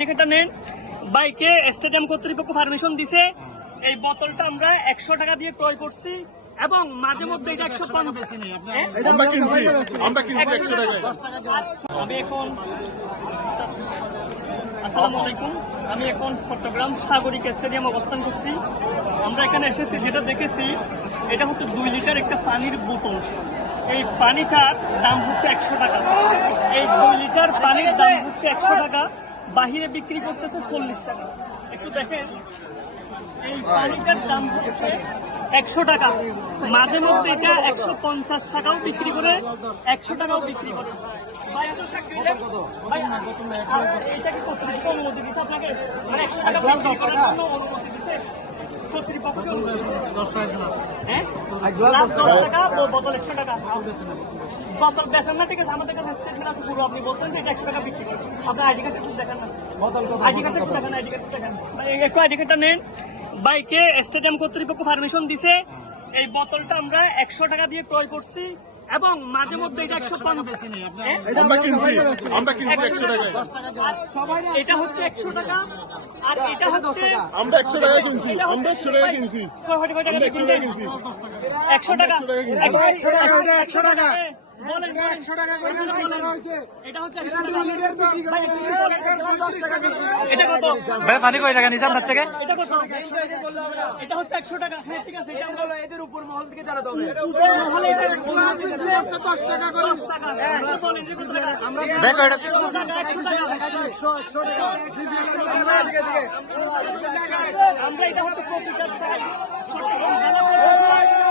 টিকিটটা নেন। বাইকে স্টেডিয়াম কর্তৃপক্ষ পারমিশন দিছে। এই বোতলটা আমরা 100 টাকা দিয়ে ক্রয় করছি এবং মাঝে মধ্যে এটা 150 আমরা কিনছি 100 টাকায়। আমি এখন আসসালামু আলাইকুম, আমি এখন চট্টগ্রাম সাগরিক স্টেডিয়াম অবস্থান করছি। আমরা এখানে এসেছি, যেটা দেখেছি এটা হচ্ছে 2 লিটার একটা পানির বোতল। এই পানিটার দাম হচ্ছে 100 টাকা। এই 2 লিটার পানির দাম হচ্ছে 100 টাকা, বাহিরে বিক্রি করতেছে 40 টাকা। একটু দেখেন, এই পানিটার দাম হচ্ছে 100 টাকা, মাঝে মধ্যে এটা 150 টাকাও বিক্রি করে, 100 টাকাও বিক্রি করে। ভাই ভাই এটা কি কর্তৃপক্ষ অনুমতি দিচ্ছে আপনাকে? মানে 100 টাকা বিক্রি করার জন্য অনুমতি দিচ্ছে কর্তৃপক্ষ? 10 টাকা গ্লাস। হ্যাঁ, গ্লাস 10 টাকা, বোতল 100 টাকা। বোতল বেচেন না, ঠিক আছে? আমাদের কাছে স্টেটমেন্ট আছে পুরো। আপনি বলছেন যে 100 টাকা বিক্রি করে। আপনার আইডি কার্ড একটু দেখান না। আইডি কার্ড একটু দেখান, আইডি কার্ড দেখান। একটু আইডি কার্ডটা নেন। বাইকে স্টেডিয়াম কর্তৃপক্ষ পারমিশন দিছে। এই বোতলটা আমরা 100 টাকা দিয়ে ক্রয় করছি এবং মাঝে মধ্যে এটা 150। আমরা কিনছি 100 টাকায়। এটা হচ্ছে 100 টাকা আর এটা হচ্ছে আমরা 100 টাকায় কিনছি। আমরা 100 টাকায় কিনছি। 100 টাকা দিয়ে কিনছেন? 100 টাকা। 100 টাকা। বলেন 100 টাকা করে হয়েছে। এটা হচ্ছে 100 টাকা। এটা কত? ভাই পানি কয় টাকা নিছে আপনার থেকে? এটা কত? এটা হচ্ছে 100 টাকা। হ্যাঁ, ঠিক আছে। এটা আমরা এদের উপর মহল থেকে জানাতে হবে। মহলে এটা 10 টাকা করে। 10 টাকা। বলেন যে কত টাকা? দেখো এটা 100 টাকা। 100 টাকা। আমরা এটা হচ্ছে কপিটার চাই চট্টগ্রাম জেলা প্রশাসন